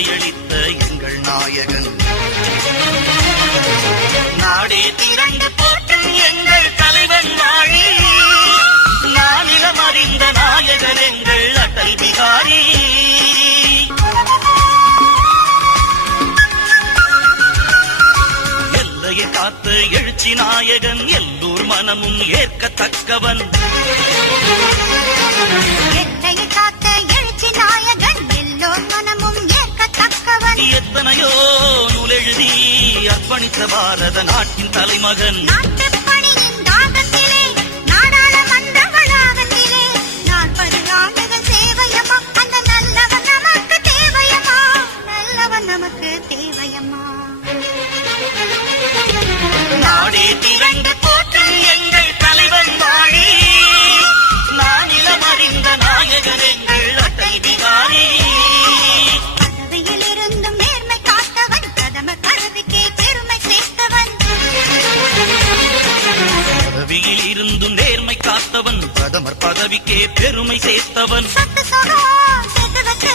வாய்ப்பையளித்த எங்கள் நாயகன். நாடே திரண்டு போற்றும் எங்கள் தலைவன் வாழி, நானிலம் அறிந்த நாயகன் எங்கள் அடல் பிகாரி. எல்லையை காத்த எழுச்சி நாயகன், எல்லோர் மனமும் ஏற்கத்தக்கவன். எல்லையை காத்த எழுச்சி நாயகன், எல்லோர் மனமும் ஏற்கத்தக்கவன். எத்தனையோ நூலெழுதி அர்ப்பணித்த பாரத நாட்டின் தலைமகன். நாட்டுப்பணியின் தாகத்திலே, நாடாளுமன்ற வளாகத்திலே 40 ஆண்டுகள் சேவையம்மா, அந்த நல்லவன் நமக்கு தேவையம்மா, நல்லவன் நமக்கு தேவையம்மா. நாடே திரண்டு போற்றும் எங்கள் தலைவன் வாழி, நானிலம் அறிந்த நாயகன் எங்கள் அடல் பிகாரி. பதவியில் இருந்தும் நேர்மை காத்தவன், பிரதமர் பதவிக்கே பெருமை சேர்த்தவன். பதவியில் இருந்தும் நேர்மை காத்தவன், பிரதமர் பதவிக்கே பெருமை சேர்த்தவன். சொத்து சுகம் சேர்த்து வச்சு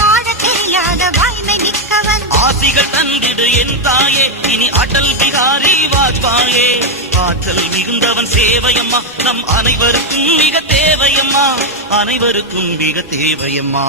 வாழ தெரியாத வாய்மை மிக்கவன். ஆசிகள் தந்திடு என் தாயே, இனி அடல் பிகாரி வாஜ்பாயே. ஆற்றல் மிகுந்தவன் சேவையம்மா, நம் அனைவருக்கும் மிக தேவையம்மா, அனைவருக்கும் மிக தேவையம்மா.